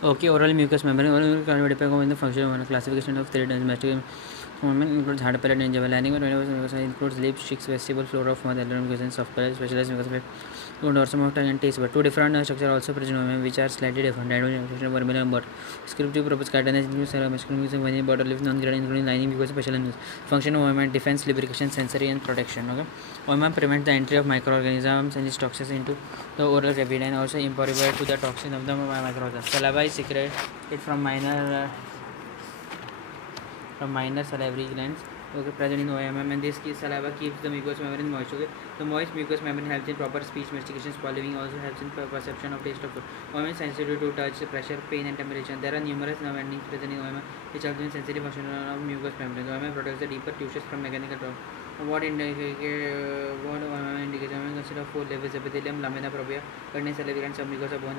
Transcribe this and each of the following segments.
Okay, oral mucous membrane. Oral mucous membrane depends on the function of classification of three domestic movement includes hard palate and java lining, but mucus includes lips, cheeks, vestibular, floor of mouth, alveolar mucus, and soft palate, specialized mucus effect, dorsum of tongue and taste bud. Two different structures are also present in which are slightly different. Dendrogen, vermiculum, and bud. Descriptive purpose: cartilage, muscular mucus, vein, border lips, non-gradient, including lining, mucus, special and function of movement, defense, lubrication, sensory, and protection. Okay, movement prevents the entry of microorganisms and its toxins into the oral cavity and also impervious to the toxin of the microorganisms. Saliva is secreted from minor salivary glands, okay, present in OMM, and this saliva keeps the mucous membrane moist. Okay, the moist mucous membrane helps in proper speech, mastication, swallowing, also helps in perception of taste of food. OMM is sensitive to touch, pressure, pain, and temperature. There are numerous nerve endings present in OMM which help in sensitive function of mucous membrane. OMM protects the deeper tissues from mechanical trauma. What OMM indicates? OMM consists of four levels: epithelium, lamina propria, contains salivary and some mucosa, bone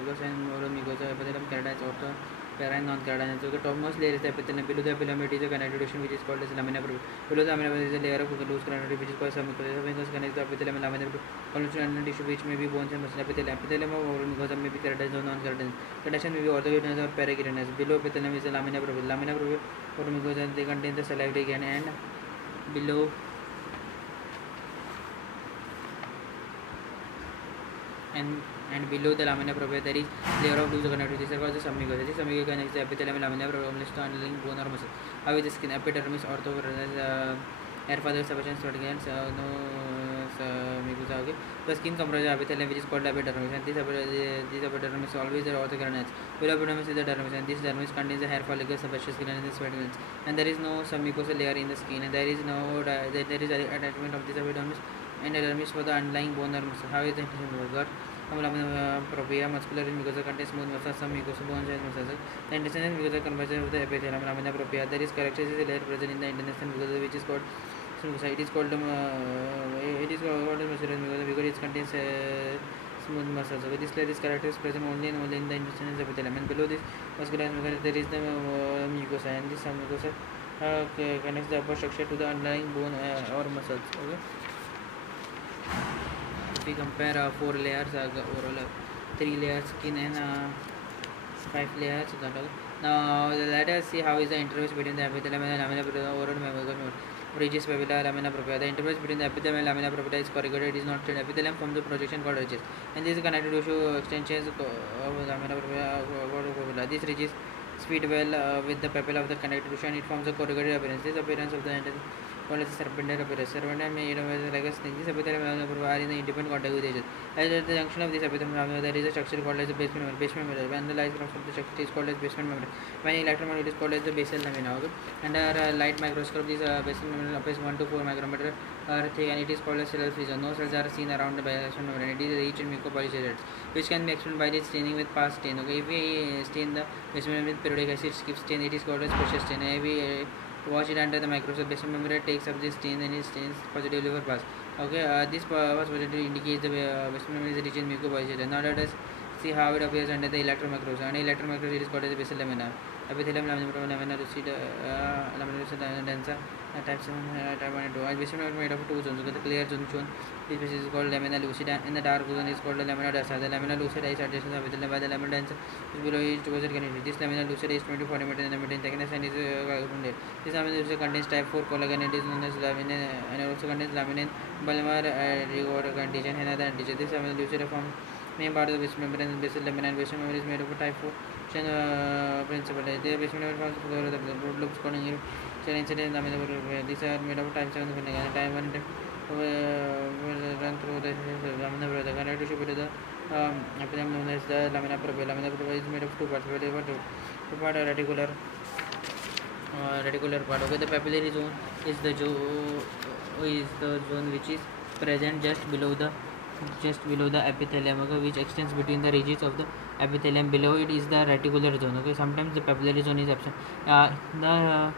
mucosa, and oral mucosa, epithelium, keratins, ortho. Para non-keratine. So the topmost layer is the epithelium. Below the epithelium it is a connective tissue which is called as lamina propria. Below the lamina propria is a layer of loose connective tissue which is called submucosa. Submucosa connects the epithelium and lamina propria. Constituent tissue which may be bones and muscle. Epithelium of oral mucosa may be keratinous or non-keratinous. Keratin may be orthokeratinosis or parakeratinous. Below epithelium is the lamina propria. Lamina propria oral mucosa they contain the salivary gland, and below and below the lamina propria there is layer of loose connective tissue called the submucosa. This submucosa connects the epithelium and lamina propria to underlying bone or muscle. How is the skin? Epidermis, orthokeratinosis, hair follicles, sebaceous glands, no mucosa. Okay, the skin comprises epithelium which is called epidermis, and this epidermis always the orthokeratinosis. Below epidermis is the dermis, and this dermis contains the hair follicles, sebaceous glands, and the sweat glands. And there is no submucosal layer in the skin, and there is attachment of this epidermis and dermis for the underlying bone or muscle. How is the intestinal gut? Lamina propria, muscular mucosa contains smooth muscle, some mucosa bones and muscles. The intestinal mucosa comprises of the epithelium, lamina propria. There is characteristic layer present in the intestinal mucosa which is called mucosa. It is called muscular mucosa because it contains smooth muscles. So this layer is characteristic present only in the intestinal epithelium. And below this muscular mucosa there is the mucosa, and this mucosa connects the upper structure to the underlying bone or muscles. Okay. If we compare four layers, overall three layers skin and five layers. Now let us see how is the interface between the epithelium and the lamina propria. Oral membrane, ridges, papilla, lamina propria. The interface between the epithelium and lamina propria is corrugated. It is not straight. Epithelium forms the projection called ridges, and this is connected to extensions of lamina propria called papilla. These ridges feed well with the papilla of the connected tissue, and it forms a corrugated appearance. This appearance of the called as a serpentine appearance. Serpentine may like a snake. This epithelium are in the independent contact with each other. At the junction of this epithelium, there is a structure called as the basement membrane. Basement membrane. When the light comes from the structure, is called as basement membrane. When electron it is called as the basal lamina. Okay? Under light microscope, this basement membrane appears 1 to 4 micrometer thick, and it is called as cell fission. No cells are seen around the basement membrane. It is rich in mucopolysaccharides, which can be explained by the staining with past stain. Okay, if we stain the basement membrane with periodic acid, skip stain, it is called as precious stain. If we watch it under the microscope, basement membrane takes up this stain and it stains positively for pus. Okay, this pus positively indicates the basement membrane is rich in mucopolysaccharides. Now let us see how it appears under the electron microscope. Under electron microscope, it is called as the basal lamina. Epithelium, lamina lucida, lamina lucida densa, type 7, type 1 and 2. Basement membrane made of two zones. Okay, the clear zone shown. This species is called lamina lucida, and the dark zone is called the lamina densa. The lamina lucida is adjacent to the epithelium, while the lamina densa is below it towards the connected. This lamina lucida is 20 to 40 meters in thickness and is rounded. This lamina lucida contains type 4 collagen. It is known as laminin, and it also contains laminin, bulbar, rigor, contagion, and other antigens. This lamina lucida forms main part of the basement membrane and basal lamina, and basement membrane is made of a type 4 principle. The basement membrane forms the blood loops called incident lamina. These are made of type 7 and type 1 will run through the lamina. The connective tissue to the epithelium known as the lamina propria. Lamina propria is made of two parts. Two part are reticular part. Okay, the papillary zone is the zone which is present just below the epithelium, okay, which extends between the ridges of the epithelium. Below it is the reticular zone. Okay, sometimes the papillary zone is absent. The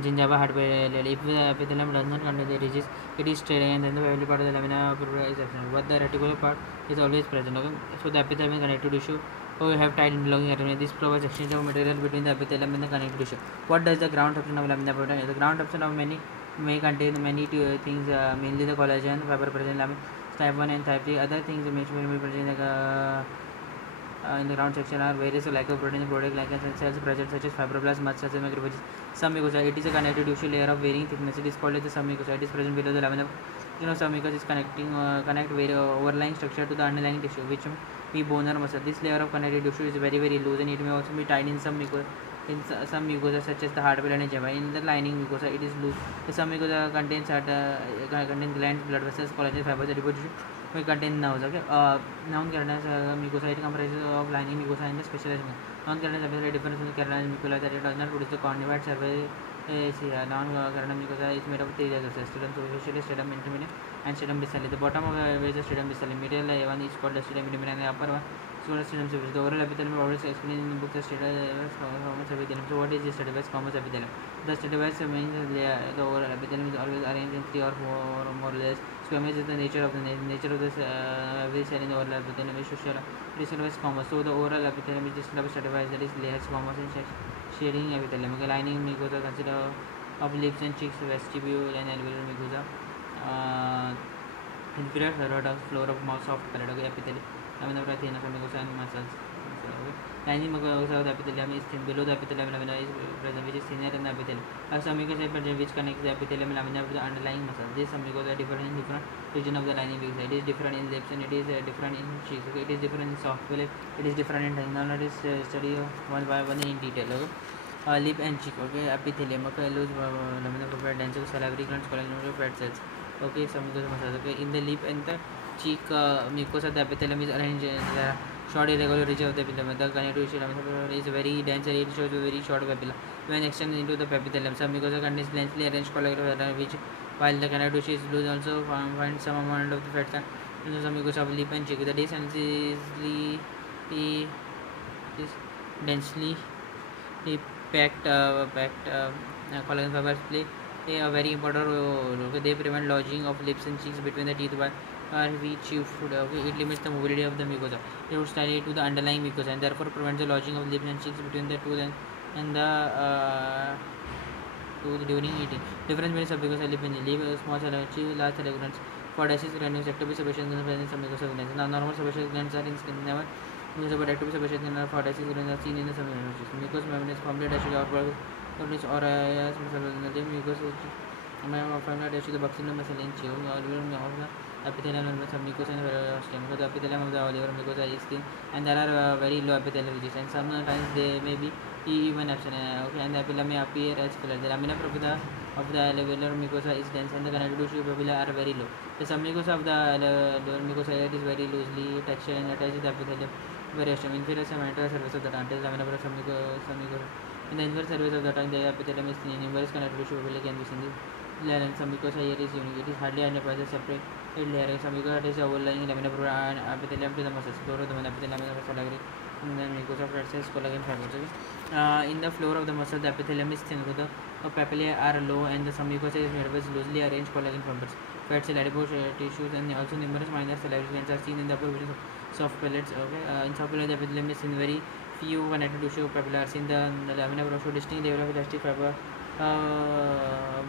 gingiva heart papillary. If the epithelium does not contain the ridges, it is straight, and then the papillary part of the lamina propria is absent. But the reticular part is always present. Okay, so the epithelium is connected tissue. So we have tight interlocking atoms. This provides exchange of material between the epithelium and the connective tissue. What does the ground substance of lamina propria? The ground substance of many may contain many things, mainly the collagen fiber present in lamina type 1 and type 3. Other things which may be present like In the ground section are various glycoproteins, protein glycans and cells present such as fibroblasts, mast cells, and macrophages. Some mucosa. It is a connective tissue layer of varying thickness. It is called as the submucosa. It is present below the lamina. Submucous is connect overlying structure to the underlying tissue, which may be bone or muscle. This layer of connective tissue is very loose, and it may also be tied in some mucosa. Some mucosa such as the heart and angina. In the lining mucosa, it is loose. The submucosa contains glands, blood vessels, collagen fibers, adipose tissue may contain nerves. Okay. Non-keratinous mucosa, it comprises of lining mucosa and the specialized mucosa. Non-keratinous epithelial difference in the keratinous mucosa that it does not produce the conivite surface. Non-keratinous mucosa is made of three layers of stratum superficial, stratum intermediate, and stratum basale. The bottom of the is the stratum basale. Medial one is called the stratum intermediate, and the upper one is called the stratum superficial. The oral epithelium always explained in the book the stratum epithelium. So what is this stratum epithelium? The stratum means the oral epithelium is always arranged in three or more layers. Squamous is the nature of this every cell in the oral epithelium is social. It is squamous. So the oral epithelium is distinct stratified, that is layered squamous and shading epithelium. Okay, lining mucosa consist of lips and cheeks, vestibule and alveolar mucosa. Inferior thyroid floor of mouth soft palate. Okay, epithelium. Lamina thin mucosa and muscles. Okay. Lining mucosa of the epithelium is thin. Below the epithelium lamina is present, which is thinner than the epithelium. A submucous epithelium which connects the epithelium lamina with the underlying muscle. This submucosa different in different region of the lining mucosa. It is different in lips and it is different in cheeks. Okay, it is different in soft palate. It is different in tongue. Now let us study one by one in detail. Okay. Lip and cheek. Okay, epithelium. Okay, loose lamina propria dense salivary glands, collagen fat cells. Okay, submucous muscles. Okay, in the lip and the cheek mucosa, the epithelium is arranged in the short irregular region of the epithelium. The connective tissue is very dense and it shows a very short papilla. When extended into the epithelium, some mucosa contains densely arranged collagen, which while the connective tissue is loose, also find some amount of the fat and some mucosa of lip and cheek. The is densely packed collagen fibers play a very important role. Okay, they prevent lodging of lips and cheeks between the teeth while we chew food. Okay, it limits the mobility of the mucosa. It would style to the underlying mucosa and therefore prevents the lodging of lips and cheeks between the tooth and the tooth during eating. Difference between submucosa lip and lip, small chew, large glands. For disease granules, ectopic sebaceous glands present in submucosal glands. Now, normal sebaceous glands are in skin, never mucous, but ectopic sebaceous glands for disease glands are seen in the submucous. Mucous membrane is formed attached to the Cornice or the mucous family attached to the buccinum muscle in chew, alveolum of the epithelium and submucous and stem. The epithelium of the alveolar mucosa is thin, and there are very low epithelial ridges, and sometimes they may be even absent. Okay, and the epithelium may appear as filler. The lamina propria of the alveolar mucosa is dense, and the connective tissue papilla are very low. The submucosa of the alveolar mucosa is very loosely textured and attached to the epithelium. Variation inferior segmental surface of the tongue. Lamina propria submucosa. In the inverse surface of the tongue, the epithelium is thin. Numerous connective tissue papilla can be seen. The submucosa here is unique. It is hardly identified as a separate layer. Submucosa is overlying lamina propria and epithelium to the muscles. Floor of the epithelium is salivary. And then mucosa fat cells, collagen fibers. Okay. In the floor of the muscle, the epithelium is thin. So the papillae are low, and the submucosa is made with loosely arranged collagen fibers. Fat cell, adipose tissues, and also numerous minor salivary glands are seen in the upper region of soft pellets. Okay. In soft pellets, the epithelium is thin. Very few connective tissue papilla are seen. The lamina propria distinct layer of elastic fiber.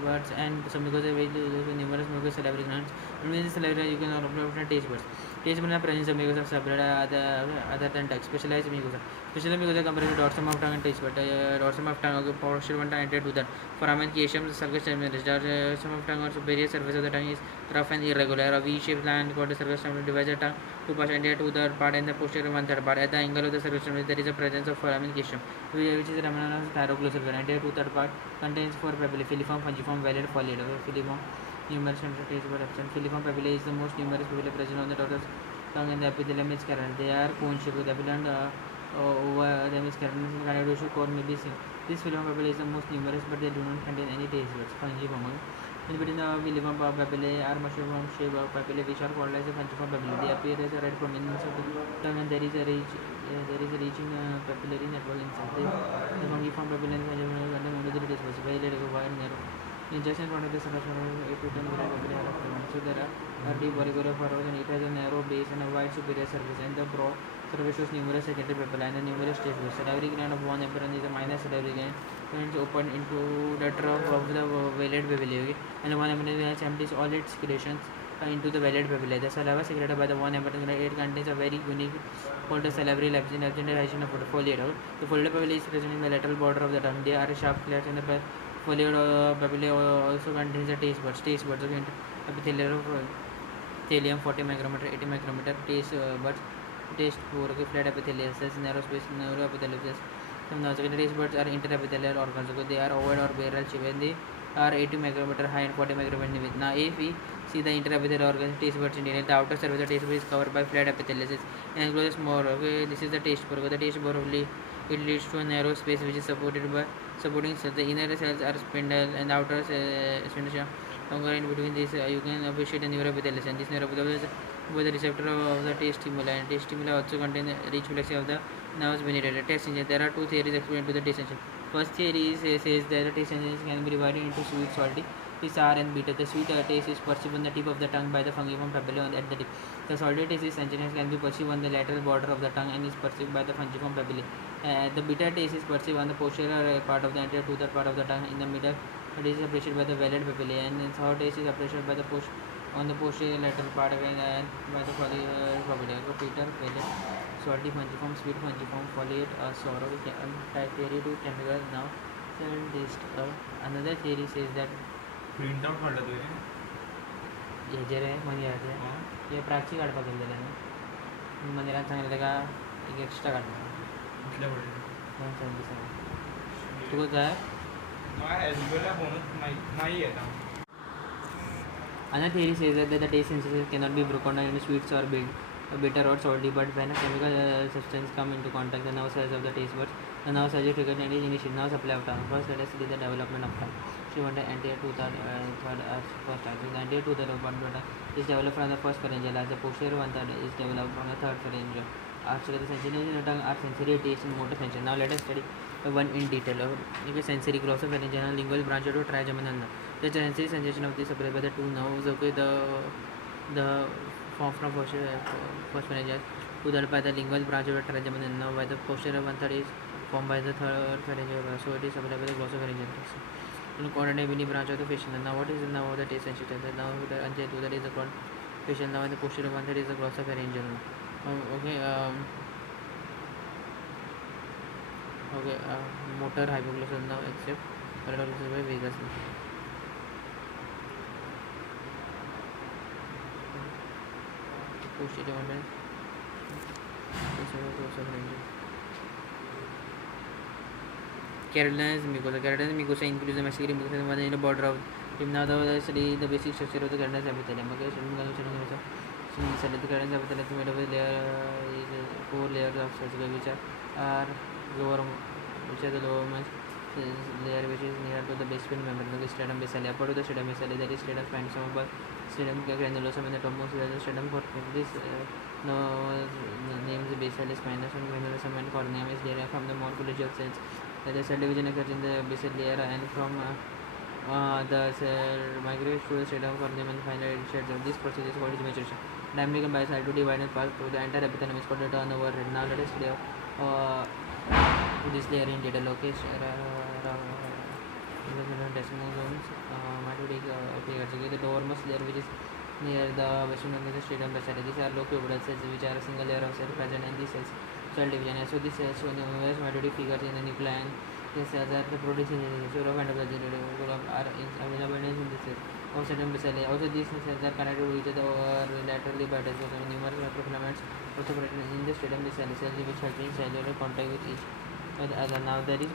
Buds and submucosa with numerous mucous salivary glands. Between the salivary, you can obtain taste buds. Taste buds are present in mucosa of subreddit other than tongue. Specialized mucosa. Specialized mucosa comprises dorsum of tongue and taste bud. Dorsum of tongue, posterior one tongue entered to that. Foramen, caesium, sulcus terminalis. Dorsum of tongue or superior surface of the tongue is rough and irregular. A V-shaped line called the surface terminalis divides the tongue to pass entered to the part and the posterior one third part. At the angle of the surface terminalis, there is a presence of foramen caesium, which is reminiscent of thyroglossal vein. Entered to third part contains four papillae: filiform, fungiform, valid, foliate. Filiform, numerous taste bud absent. Filiform papillae is the most numerous papillae present on the tortoise tongue, and the epithelium is keratin. They are cone shaped with epithelium over them is keratin. Connective tissue core may be seen. This filiform papillae is the most numerous, but they do not contain any taste buds. Fungiform. In between the filiform papillae are mushroom shaped papillae, which are called as a fungiform papillae. They appear as a red prominence of the tongue, and there is a reaching papillary network inside. The fungiform papillae and fungiform contain only the taste buds. Very wide and narrow. In just in front of the surface, 8 to 10 papillae are present. So there are deep auricular furrows, and it has a narrow base and a wide superior surface, and the broad surface shows numerous secondary papillae and the numerous taste buds. Salivary gland of one appearance is a minor salivary gland, and it's open into the trough of the valid papillae. Okay? And one appearance has empties all its secretions into the valid papillae. The saliva secreted by the one important gland, it contains a very unique called the salivary hygiene of foliate. The foliate papillae is present in the lateral border of the tongue. They are sharp claws, and the foliate papillae also contains the taste buds. Taste buds, okay, epithelial of thallium 40 micrometer, 80 micrometer. Taste buds, taste for flat epithelial cells, narrow space, narrow epithelial cells. Some secondary taste buds are interepithelial organs. Okay, they are ovoid or barrel shaped when they are 80 micrometer high and 40 micrometer width. Now, if we see the interepithelial organs, taste buds in detail, the outer surface of the taste bud is covered by flat epithelial cells and encloses more. Okay, this is the taste bud. The taste bud only it leads to a narrow space which is supported by supporting cells. The inner cells are spindle and the outer spindle longer in between this. You can appreciate a neuroepithelial cell. This neuroepithelial cell was the receptor of the taste stimuli, and taste stimuli also contain the rich flexure of the nerves beneath it. Taste engine. There are two theories explained to the taste engine. First theory says that the taste engines can be divided into sweet, salty, sour, and bitter. The sweet taste is perceived on the tip of the tongue by the fungiform papillae at the tip. The salty taste is engines can be perceived on the lateral border of the tongue and is perceived by the fungiform papillae. The bitter taste is perceived on the posterior part of the anterior to the part of the tongue in the middle. It is appreciated by the valid papillae, and the sour taste is appreciated by the on the posterior lateral part and by the papillae. Bitter, valid, salty, fungiform, sweet, fungiform, foliate, sour, type theory to chemical. Now, taste. Another theory says that print out काढला तुझे हे जे रे मंदिराचे हे प्राची काढपाक गेलेले न्हू मंदिरात सांगितलं का एक एक्स्ट्रा काढला कुठल्या पडले तुका काय मला एल्बोला फोनच नाही आहे. Another theory says that the taste sensation cannot be broken down into sweets or bitter or salty, but when a chemical substance come into contact the nerve cells of the taste buds, the nerve cells trigger and initiate nerve supply of tongue. First, let us see the development of tongue. She want the anterior tooth third first time. So the anterior tooth is developed from the first pharyngeal, as the posterior one third is developed from the third pharyngeal. After the sensory in the tongue are sensory, taste, and motor function. Now let us study one in detail. Sensory, glossopharyngeal, lingual, branch to trigeminal nerve. The sensory sensation of this supplied by the two nerves. Okay, the form from first pharyngeal to the by the lingual branch of trigeminal nerve. By the posterior one third is formed by the third pharyngeal. So it is supplied by the glossopharyngeal. And coordinate mini branch of the facial nerve. Now what is the nerve of the taste sensation? Now the anterior to that is the facial nerve, and the posterior one third is the glossopharyngeal. Okay. Motor hypoglossal nerve except paradoxal by vagus nerve. Posterior one is glossopharyngeal. Carotid mucosa. Carotid mucosa includes the maxillary mucosa in the border of. Now the study the basic structure of the carotid epithelium. Okay, so the carotid epithelium is made of a layer is 4 layers of cells which are lower, which are the lowermost layer which is near to the basement membrane, the stratum basale. Upper to the stratum basale, that is stratum spinosum, above stratum granulosum, and the topmost layer is stratum corticum. This names the basale, spinosum, granulosum, and corneum is derived from the morphology of cells. The cell division occurs in the basal layer, and from the cell migrates to the stratum corneum, and finally it sheds out. This process is called maturation. Dynamic and bisal to divide and pass through the entire epithelium is called the turnover rate. Now let us study this layer in detail. Okay, decimal zones, mitotic figures. Okay, the lowermost layer which is near the western of the stratum basale. These are locular cells which are a single layer of cells present in these cells. Cell division. So these cells show the mitotic figures in the nuclei, and these cells are the producing the of endoplazmic are available in this cell. Also these cells are connected to each other or laterally by numerous microfilaments also present in the stratum basale cells which have been cellular contact with each other. Now there is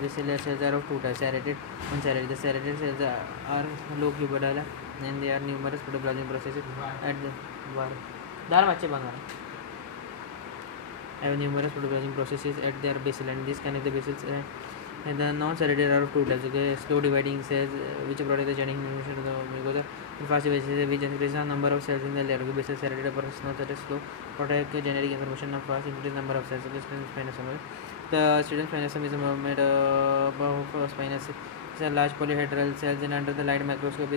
basilar cells are of two types, serrated and serrated. The serrated cells are locular and they are numerous protoplasmic processes at the have numerous protoplasmic processes at their basal, and these connect the basals. And the non-serrated are of two types. Okay, slow dividing cells which protect the genetic information to the mucosa, and fast dividing which increase the number of cells in the layer. Okay, basal serrated process not that is slow protect genetic information of fast increase number of cells. Okay, spinosum. The stratum spinosum is made of spinous. It's a large polyhedral cells, and under the light microscopy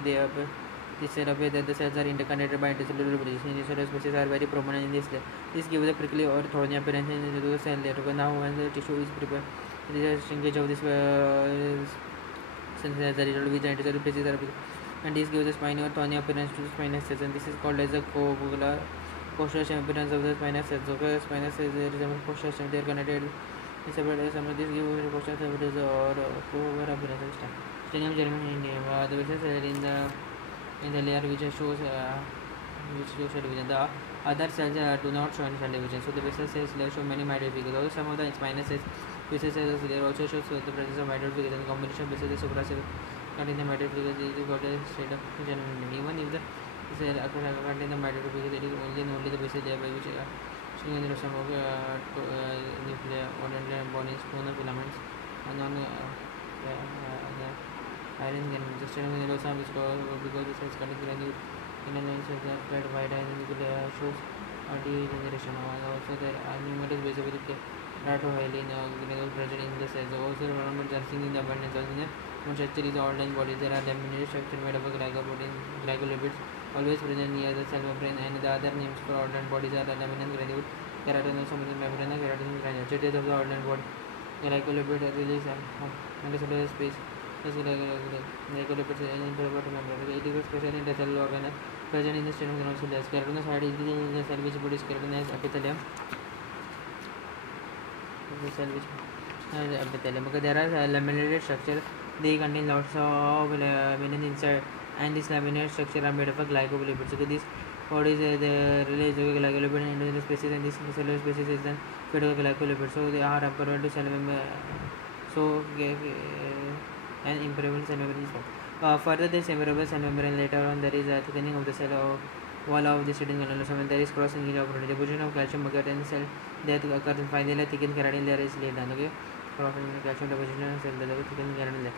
this cell appears that the cells are interconnected by intercellular bridges. Unicellular species are very prominent in this layer. This gives a prickly or thorny appearance into the cell layer. Okay, now when the tissue is prepared, it is a shrinkage of this since as a result which intercellular species are and this gives a spiny or thorny appearance to the spinous cells, and this is called as a cobular posterior appearance of the spinous cells. Okay, spinous cells resemble posterior stem. They are connected in separate areas. Some of these give posterior appearance or cobular appearance of stem. Stenium germinum. The basal cell in the layer which shows cell division. The other cells do not show any cell division. So the basal cells layer show many mitoid figures. Also, some of the spinous cells, basal cells layer also shows the presence of mitoid figures. And the combination of basal and supracell contain the mitoid figures is called a state of germination. Even if the cell contain the mitoid figures, it is only the basal layer by which showing the some of nuclei or bodies, spinal filaments, and non iron can just some because the cells contain granule in a lens of the flat white and nuclear shows degeneration. Also there are numerous basically teratohylin granule present in the cells. Also remember are seen in the abundance of the structure is all-line bodies. There are laminated structure made of a glycoprotein glycolipids always present near the cell membrane, and the other names for all-line bodies are the laminin granule, keratinocyte membrane, keratin granule. Status of the all-line body glycolipid release and the space glycolipids in the membrane. It is present in the cell organ present in the stem of the cells. Keratinocyte is the cell which produces keratinized epithelium. The cell which epithelium. Okay, there are laminated structure. They contain lots of laminin inside, and this laminated structure are made of a glycolipids. So this what is the release of glycolipid in individual species, and this cellular species is then fed of glycolipid. So they are apparent to cell membrane. So an impermeable cell membrane is formed. Further, this impermeable cell membrane later on there is a thickening of the cell wall of the sitting granulosome, and there is crossing of protein. Deposition of calcium bucket in cell death occurs, and finally a thickened keratin layer is laid down. Okay, crossing calcium deposition in cell death, thickened keratin layer.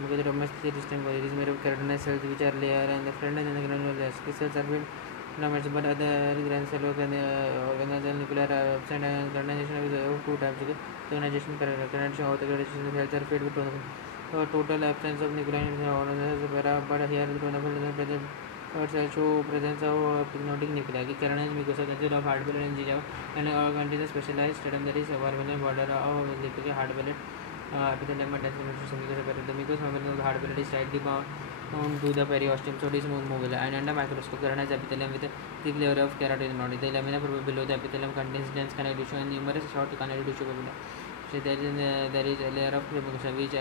Because the domestic system is made of keratinized cells which are layer and the front and the granular layers. These cells are filled but other grand cell organelles and nuclear absent, and keratinization is of two types. Okay, keratinization or the keratinization cells are filled with total absence of nuclear organelles, but here the tonable is present. Cells show presence of pignotic nuclei. Keratinocyte mucosa consists of hard pellet and gingiva, and contains a specialized stratum that is a verminal border of liquid hard pellet. Epithelium and the mucous membrane of the hard pellet is tightly bound to the periosteum, so it is movable. And under microscope, keratinocyte epithelium with a thick layer of keratinoid. The lamina below the epithelium contains dense connective tissue and numerous short connective tissue. So there is a layer of mucosa which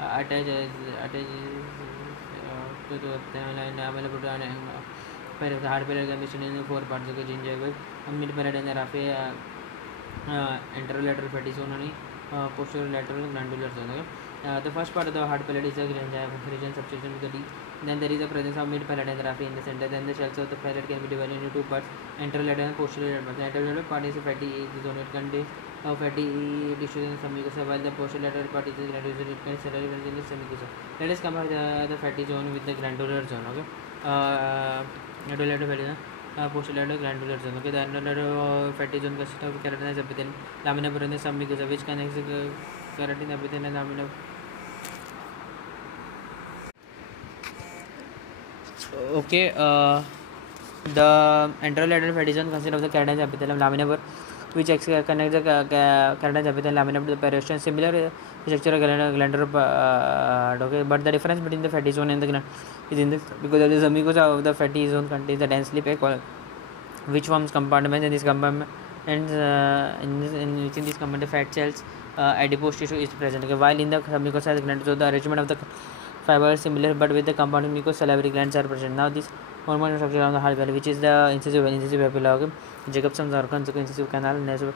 attaches to the line available and the hard pellet can be seen in 4 parts. Okay, gingival, mid pellet and the raphe anterolateral fatty zone, posterolateral glandular zone. Okay. The first part of the hard pellet is a region substitution with the D. Then there is a presence of mid pellet and the raphe in the center. Then the shells of the pellet can be divided into 2 parts, anterolateral and posterolateral part. The anterolateral part is a fatty zone. It contains fatty tissues in some mucosa, while the posterolateral part is a glandular zone. It contains cellular in the mucosa. Let us compare the fatty zone with the glandular zone. Okay. Anterolateral fatty zone. Posterolateral glandular zone. Okay, the anterolateral fatty zone consists of keratinized epithelium, lamina propria, some mucosa, which connects the keratin epithelium and lamina. Okay, the anterolateral fatty zone consists of the keratinized epithelium, lamina which connects the keratinized epithelium lamina to the periosteum. Similar structure glandular part. Okay, but the difference between the fatty zone and the gland is in this, because the mucosa of the fatty zone contains the densely packed column, which forms compartments. In this compartment and within this compartment, the fat cells adipose tissue is present. Okay, while in the mucosa gland, so the arrangement of the fiber is similar, but with the compounding mucous salivary glands are present. Now this hormone structure on the hard belly, which is the incisive papilla. Okay, Jacobson's organs, incisive canal, nasal.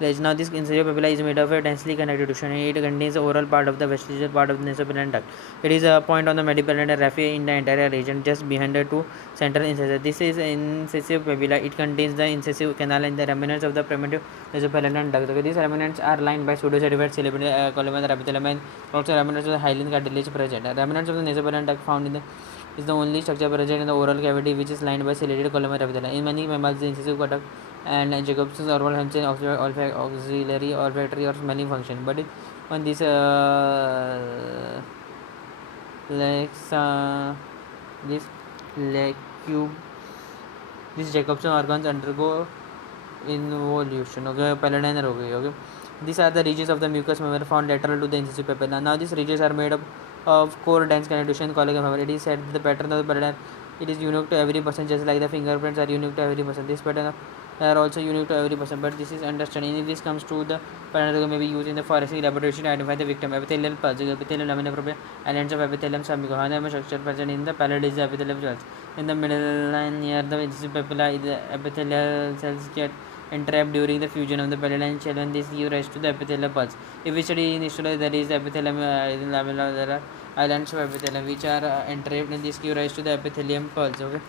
Now this incisive papilla is made of a densely connected tissue, and it contains the oral part of the vestigial part of the nasopharyngeal duct. It is a point on the medial and raphe in the entire region, just behind the two central incisors. This is incisive papilla. It contains the incisive canal and the remnants of the primitive nasopharyngeal duct. Okay, these remnants are lined by pseudocertified column and epithelium, and also remnants of the hyaline cartilage present. Remnants of the nasopharyngeal duct found in the is the only structure present in the oral cavity which is lined by ciliated column and epithelium. In many mammals, the incisive duct and Jacobson's oral helps in auxiliary olfactory or smelling function, but on this this cube, these Jacobson organs undergo involution. Okay, pallidine हो गई. Okay, these are the ridges of the mucous membrane found lateral to the incisive papilla. Now these ridges are made up of core dense constitution collagen fiber. It is said that the pattern of the pattern it is unique to every person, just like the fingerprints are unique to every person. This pattern are also unique to every person, but this is understanding. If this comes to the pattern may be used in the forensic laboratory to identify the victim. Epithelial pulse, epithelial lamina propria, islands of epithelium submucosa, structure present in the palate is the epithelial cells. In the middle line near the papilla, the epithelial cells get entrapped during the fusion of the palate and shell, and this gives rise to the epithelial pulse. If we study in history, there is epithelium in lamella, there are islands of epithelium which are entrapped, and this gives rise to the epithelium pulse. Okay.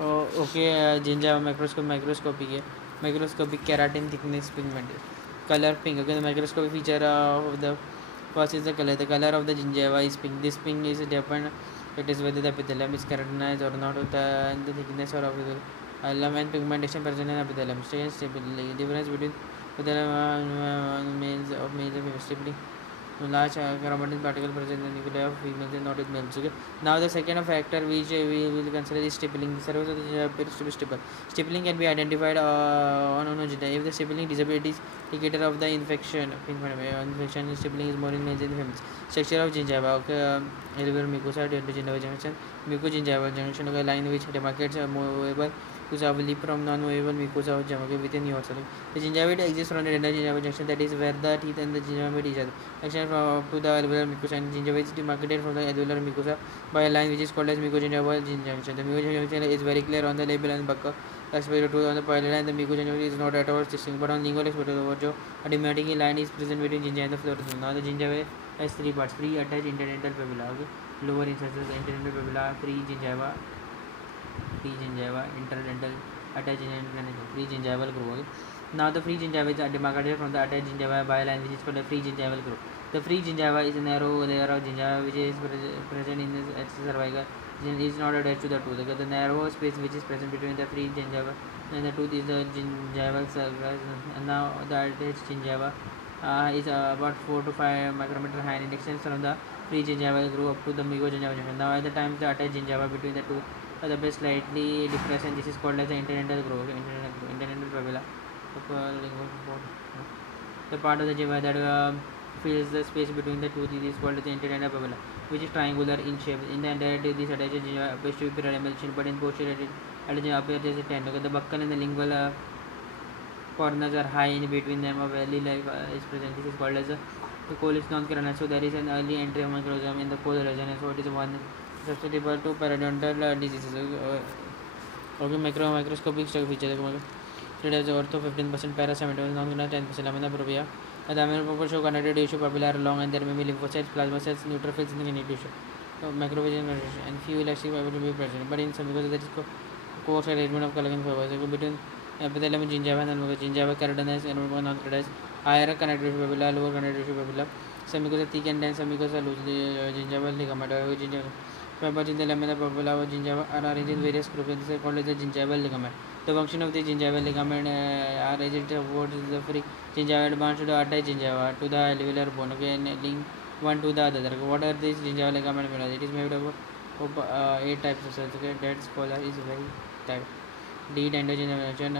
Okay, gingiva microscopic है microscopic keratin thickness pigment color pink. Okay, the microscopic feature of the first is the color of the gingiva is pink. This pink is depend it is whether the epithelium is keratinized or not with the thickness or of the alum and pigmentation present in epithelium. Stability difference between epithelium males of males and females. Large chromatin particle present in the nuclei of females and not with males. Okay. Now the second factor which we will consider is stippling. The surface of the gingiva appears to be stipple. Stippling can be identified on gingiva. If the stippling disability is indicator of the infection, infection stippling is more in males than females. Structure of gingiva. Okay, alveolar mucosa to gingiva junction. Mucogingival junction. Okay, line which demarcates movable mucosa from non-movable mucosa of gingiva within your cell. The gingiva exists from the dental gingiva junction, that is where the teeth and the gingiva meet each other. Action from to the alveolar mucosa, and gingiva is demarcated from the alveolar mucosa by a line which is called as mucogingival junction. The mucogingival junction is very clear on the label and buccal exposure to on the pilot line. The mucogingival is not at all distinct, but on lingual exposure over jaw, a demarcating line is present between gingiva and the floor. Now the gingiva has three parts: free, attached, interdental papilla. Okay. Lower incisors, interdental papilla, free gingiva, interdental, attached interdental, free gingival groove. Okay. Now the free gingiva is demarcated from the attached gingiva by a line which is called a free gingival groove. The free gingiva is a narrow layer of gingiva which is present in the cervical. It is not attached to the tooth. The narrow space which is present between the free gingiva and the tooth is the gingival surface. And now the attached gingiva is about 4 to 5 micrometer high, and it extends from the free gingival groove up to the mucogingival junction. Now at the time the attached gingiva between the two the base slightly depressed, and this is called as the interdental groove. Interdental papilla. The part of the gingiva that fills the space between the two teeth is called the interdental papilla, which is triangular in shape. In the entirety, this attached gingiva appears to be pyramidal, but in posterior gingiva appears as a tendon. The buccal and the lingual corners are high. In between them a valley like is present. This is called as the collis non-cranal. So there is an early entry of microorganism in the cold region, and so it is one susceptible to periodontal diseases. Okay, microscopic feature. It has ortho 15%, parasympathetic, non-cranal 10%, lamina propria. The lamina propria show connected tissue, papilla are long, and there may be lymphocytes, plasma cells, neutrophils in the connective tissue. Macrophage and few elastic fibers will be present, but in some because there is coarse arrangement of collagen fibers between epithelium and gingiva and gingiva keratinized and non-keratinized. Higher connective tissue papilla, lower connective tissue papilla. Some mucosa thick and dense, some mucosa loosely gingival ligament. Gingival fibers in the lamina papilla or gingiva are arranged in various groups. This is called as the gingival ligament. The function of the gingival ligament are agent towards the free gingiva advanced to the attached gingiva to the alveolar bone. Okay, and link one to the other. What are these gingival ligament made of? It is made of 8 types of cells. Okay, that scholar is very type. D dental junction,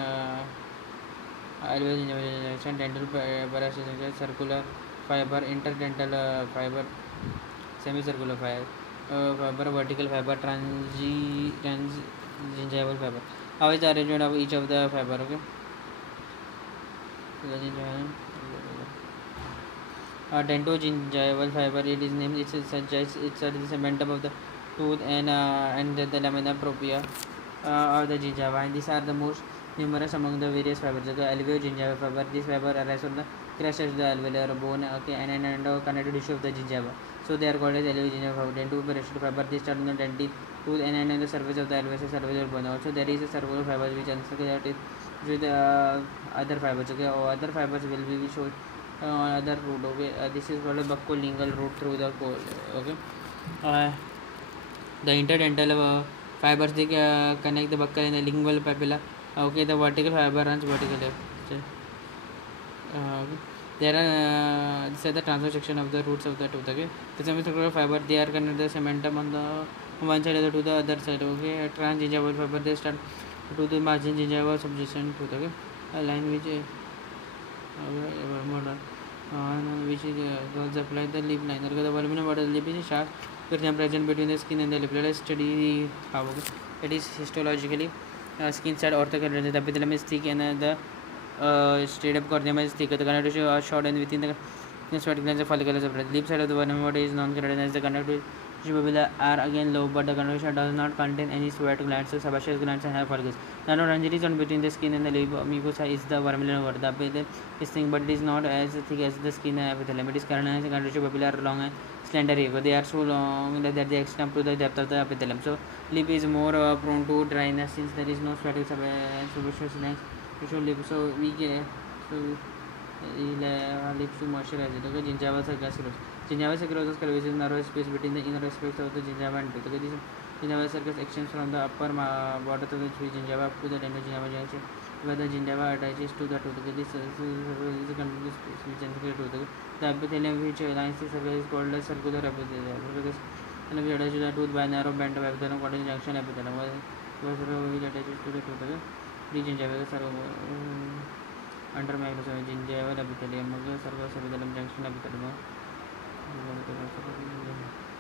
alveolar junction, dental parasitic, circular fiber, interdental fiber, semicircular fiber, vertical fiber, transgingival fiber. How is the arrangement of each of the fiber? Okay. Dentogingival fiber. It is named. It suggests it's a cementum of the tooth and the lamina propria of the gingiva. And these are the most numerous among the various fibers. The alveogingival fiber. This fiber arises from the crest of the alveolar bone. Okay, and connective tissue of the gingiva. So they are called as alveogingival fiber. Dentoparietal fiber. They start on the dentate tooth and the surface of the alveolar bone. Also there is a circular fiber which unseculated with other fibers. Okay, or other fibers will be shown on other root. Okay, this is called a buccolingual root through the cold. Okay, the interdental fibers they connect the buccal and the lingual papilla. Okay, the vertical fiber runs vertically. Okay. There are these are the transverse section of the roots of the tooth. Okay, the semicircular fiber they are connected the cementum on the one side to the other side. Okay, transgingival fiber they start to the margin gingiva subjacent tooth. Okay, a line which model which she also applied the lip liner. The volume of the lip is sharp, present between the skin and the lip. Let us study how it is histologically. Skin side orthogonal. The epithelium is thick and the straight up cornea is thick. The conductive tissue are short and within the sweat glands the follicles of the lip side of the volume body is non-keratinized. The conductive tissue papilla are again low, but the conductive tissue does not contain any sweat glands, so sebaceous glands and hair follicles. The ranges on between the skin and the lip mucosa is the vermilion over the epithelium is thin, but it is not as thick as the skin epithelium. It is keratinized. The conductive papilla are long and slender. They are so long that they extend up to the depth of the epithelium. So lip is more prone to dryness since there is no sweat sebaceous glands to show lip. So we get so lips to moisturize it. Okay, gingival cirrhosis. Gingival cirrhosis is narrow space between the inner aspects of the gingiva and tooth. Okay, this gingival cirrhosis extends from the upper border of the gingiva up to the tenogingival junction, where the gingiva attaches to the tooth. Okay, this is a continuous space which encircles the tooth. The epithelium which lines the surface is called the circular epithelium. And which attaches to the tooth by a narrow band of epithelium called the junction epithelium. Which attaches to the tooth. Okay, pre-gingival under microscope gingival epithelium, cirrhosis epithelium, junction epithelium.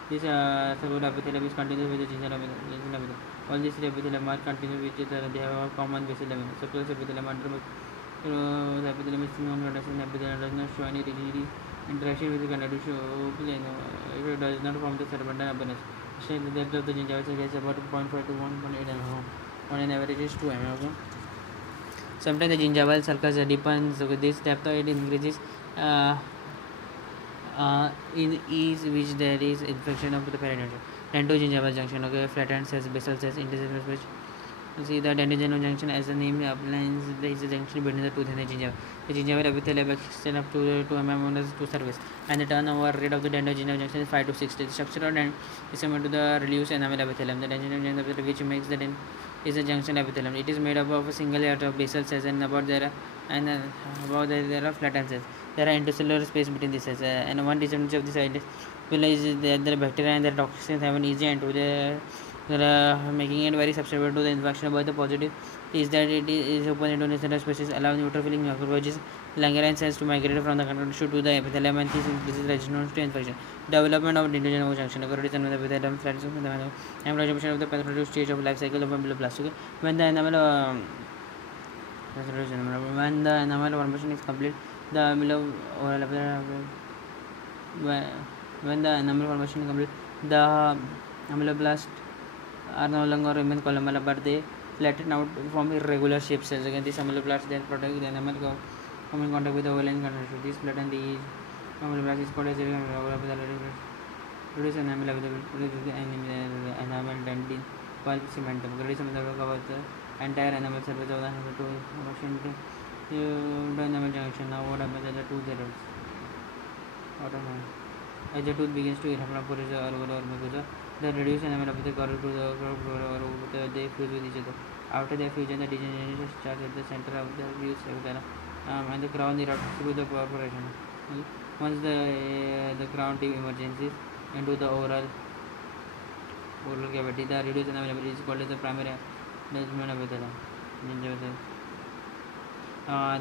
This circular epithelium is continuous with the gingival epithelium. All these epithelium are continuous with each other. They have a common basal lamina. Circular epithelium under the epithelium is non-reduction epithelium does not show any rigidity interaction with the conductive plane. It does not form the cerebellum abdominis. The depth of the gingival is about 0.5 to 1.8 mm. On an average is 2 mm. Sometimes the gingival sulcus depends with this depth it increases in ease which there is infection of the periodontal. Dentogingival junction, okay, flattened cells, basal cells, intercellular space. You see the dentogingival junction as the name applies, there is a junction between the tooth and the gingiva. The gingival epithelium extends up to 2 mm to surface, and the turnover rate of the dentogingival junction is 5 to 6. The structure of is similar to the reduced enamel epithelium. The dentogingival epithelium which makes the is a junction epithelium. It is made up of a single layer of basal cells and above there are flattened cells. There are intercellular space between these cells, and one disadvantage of this idea is that the bacteria and the toxins have an easy entry. Making it very susceptible to the infection. But the positive is that it is open into intercellular spaces, allowing neutrophilic macrophages, Langerhans cells to migrate from the conductive tissue to the epithelium, and this increases resistance to infection. Development of dentogingival junction occurs in the epithelium, amplification of the pathological stage of life cycle of ameloblast. When the enamel formation is complete, the when the enamel formation is complete, the ameloblasts are no longer remain columnar, but they flatten out from irregular shaped cells. Again, these ameloblasts then protect the enamel come in contact with the overlying conductive. This flattened the ameloblasts is called as produce enamel produces the enamel dentin pulp cementum. Gradually, cementum covers the entire enamel surface of the enamel to machine the enamel junction. Now, what happens at the tooth erupts? As the tooth begins to erupt from porous or mucosa, the reduced enamel of the coral to the they fuse with each other. After their fusion, the degeneration starts at the center of the reduced epithelium, and the crown erupts through the perforation. Once the crown tip emerges into the oral cavity, the reduced enamel is called as the primary attachment epithelium.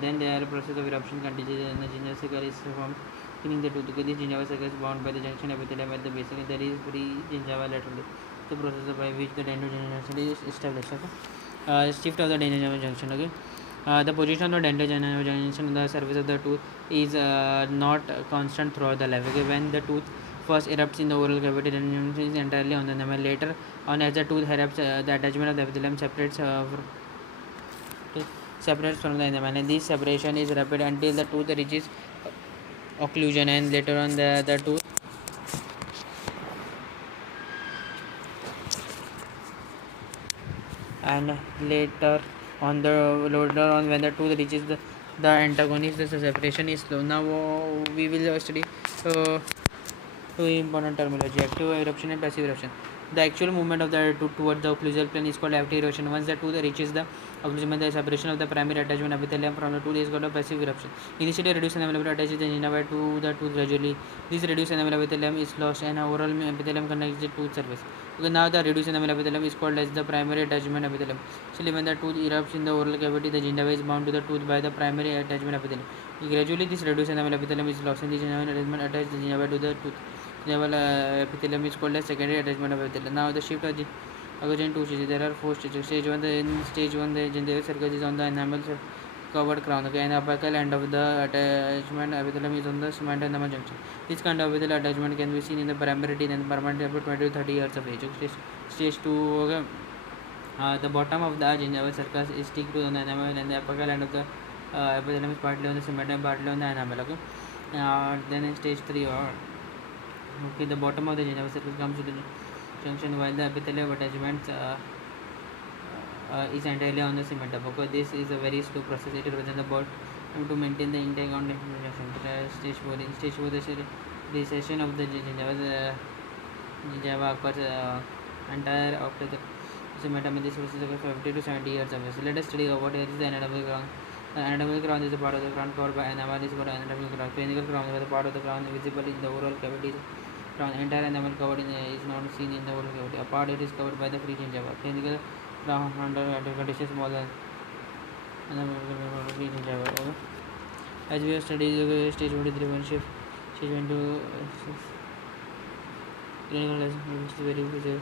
Then the process of eruption continues and the gingival sucker is formed, filling the tooth. This gingival sucker is bound by the junction epithelium at the base. There is free gingiva laterally. The process by which the dentogingival junction is established. Okay? Shift of the dentogingival junction. Okay? The position of the dentogingival junction on the surface of the tooth is not constant throughout the life. Okay? When the tooth first erupts in the oral cavity, the junction is entirely on the enamel. Later on, as the tooth erupts, the attachment of the epithelium separates from the enamel, and this separation is rapid until the tooth reaches occlusion, and later on the tooth and later on when the tooth reaches the antagonist, the separation is slow. Now we will study two important terminology: active eruption and passive eruption. The actual movement of the tooth towards the occlusal plane is called active eruption. Once the tooth reaches the occlusion, the separation of the primary attachment epithelium from the tooth is called a passive eruption. Initially, reduced enamel attaches the gingiva to the tooth gradually. This reduced enamel epithelium is lost, and oral epithelium connects the tooth surface. Okay, now the reduced enamel epithelium is called as the primary attachment epithelium. Actually, when the tooth erupts in the oral cavity, the gingiva is bound to the tooth by the primary attachment epithelium. Gradually, this reduced enamel epithelium is lost, and this enamel attachment attaches the gingiva to the tooth. Gingival epithelium is called as secondary attachment epithelium. Now, the shift occurs in two stages. There are four stages. Stage one, the gingival surface is on the enamel covered crown. Okay, and the apical end of the attachment epithelium is on the cement enamel junction. This kind of epithelial attachment can be seen in the primary teeth and permanent up to 20 to 30 years of age. Okay, stage 2, okay. The bottom of the gingival surface is stick to the enamel, and the apical end of the epithelium is partly on the cement and partly on the enamel. Okay, then in stage 3, okay, the bottom of the gingival surface comes to the junction while the epithelial attachment is entirely on the cement. Because this is a very slow process, it represents the body to maintain the intake on the stage 4. In stage 4, the recession of the gingiva occurs entire after the cement. This process occurs 50 to 70 years of age. Let us study what is the anatomical crown. The anatomical crown is a part of the crown covered by enamel. Is called anatomical crown. Cranial crown is a part of the crown visible in the oral cavity. Crown entire enamel covered is not seen in the oral cavity. A part it is covered by the free gingiva. Cranial crown under conditions smaller free gingiva. Okay. As we have studied stage 23 one shift, stage 22 clinical lesson, which is very easy.